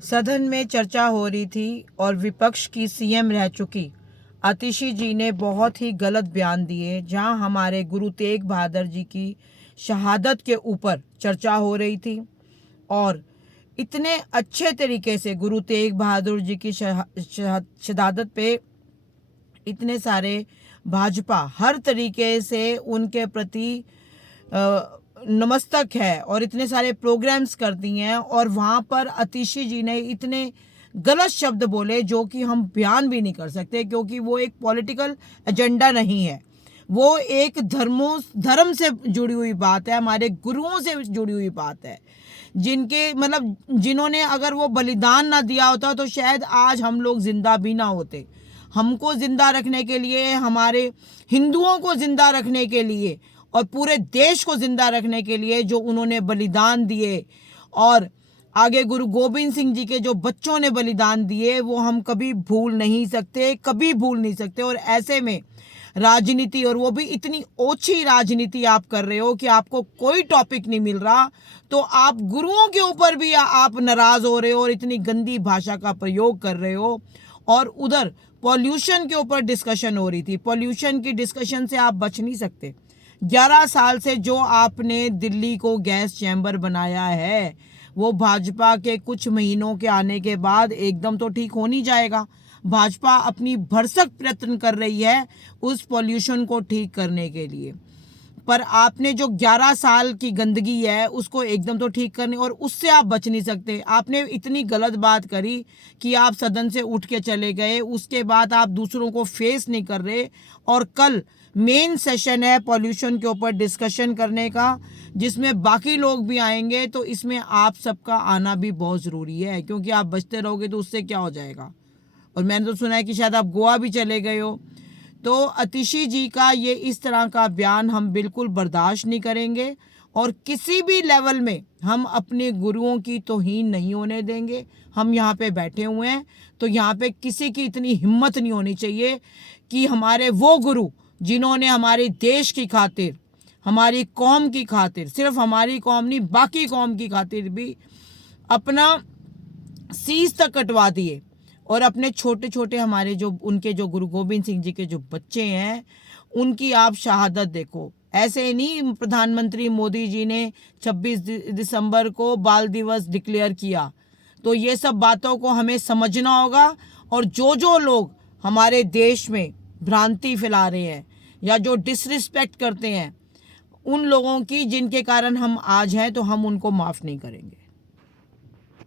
सदन में चर्चा हो रही थी और विपक्ष की सीएम रह चुकी आतिशी जी ने बहुत ही गलत बयान दिए, जहां हमारे गुरु तेग बहादुर जी की शहादत के ऊपर चर्चा हो रही थी। और इतने अच्छे तरीके से गुरु तेग बहादुर जी की शहादत पे इतने सारे भाजपा हर तरीके से उनके प्रति नमस्तक है और इतने सारे प्रोग्राम्स करती हैं, और वहाँ पर आतिशी जी ने इतने गलत शब्द बोले जो कि हम बयान भी नहीं कर सकते, क्योंकि वो एक पॉलिटिकल एजेंडा नहीं है, वो एक धर्म से जुड़ी हुई बात है, हमारे गुरुओं से जुड़ी हुई बात है, जिनके मतलब जिन्होंने अगर वो बलिदान ना दिया होता तो शायद आज हम लोग जिंदा भी ना होते। हमको जिंदा रखने के लिए, हमारे हिंदुओं को जिंदा रखने के लिए और पूरे देश को जिंदा रखने के लिए जो उन्होंने बलिदान दिए, और आगे गुरु गोविंद सिंह जी के जो बच्चों ने बलिदान दिए, वो हम कभी भूल नहीं सकते, कभी भूल नहीं सकते। और ऐसे में राजनीति, और वो भी इतनी ओछी राजनीति आप कर रहे हो कि आपको कोई टॉपिक नहीं मिल रहा, तो आप गुरुओं के ऊपर भी आप नाराज हो रहे हो और इतनी गंदी भाषा का प्रयोग कर रहे हो। और उधर पॉल्यूशन के ऊपर डिस्कशन हो रही थी, पॉल्यूशन की डिस्कशन से आप बच नहीं सकते। 11 साल से जो आपने दिल्ली को गैस चैम्बर बनाया है, वो भाजपा के कुछ महीनों के आने के बाद एकदम तो ठीक हो नहीं जाएगा। भाजपा अपनी भरसक प्रयत्न कर रही है उस पॉल्यूशन को ठीक करने के लिए, पर आपने जो 11 साल की गंदगी है उसको एकदम तो ठीक करने, और उससे आप बच नहीं सकते। आपने इतनी गलत बात करी कि आप सदन से उठ के चले गए, उसके बाद आप दूसरों को फेस नहीं कर रहे। और कल मेन सेशन है पॉल्यूशन के ऊपर डिस्कशन करने का, जिसमें बाकी लोग भी आएंगे, तो इसमें आप सबका आना भी बहुत ज़रूरी है, क्योंकि आप बचते रहोगे तो उससे क्या हो जाएगा। और मैंने तो सुना है कि शायद आप गोवा भी चले गए हो। तो आतिशी जी का ये इस तरह का बयान हम बिल्कुल बर्दाश्त नहीं करेंगे, और किसी भी लेवल में हम अपने गुरुओं की तौहीन नहीं होने देंगे। हम यहाँ पे बैठे हुए हैं, तो यहाँ पे किसी की इतनी हिम्मत नहीं होनी चाहिए कि हमारे वो गुरु जिन्होंने हमारे देश की खातिर, हमारी कौम की खातिर, सिर्फ हमारी कौम नहीं बाकी कौम की खातिर भी अपना सीस तक कटवा दिए, और अपने छोटे छोटे हमारे जो उनके जो गुरु गोविंद सिंह जी के जो बच्चे हैं उनकी आप शहादत देखो। ऐसे नहीं प्रधानमंत्री मोदी जी ने 26 दिसंबर को बाल दिवस डिक्लेयर किया। तो ये सब बातों को हमें समझना होगा, और जो लोग हमारे देश में भ्रांति फैला रहे हैं या जो डिसरिस्पेक्ट करते हैं उन लोगों की, जिनके कारण हम आज हैं, तो हम उनको माफ़ नहीं करेंगे।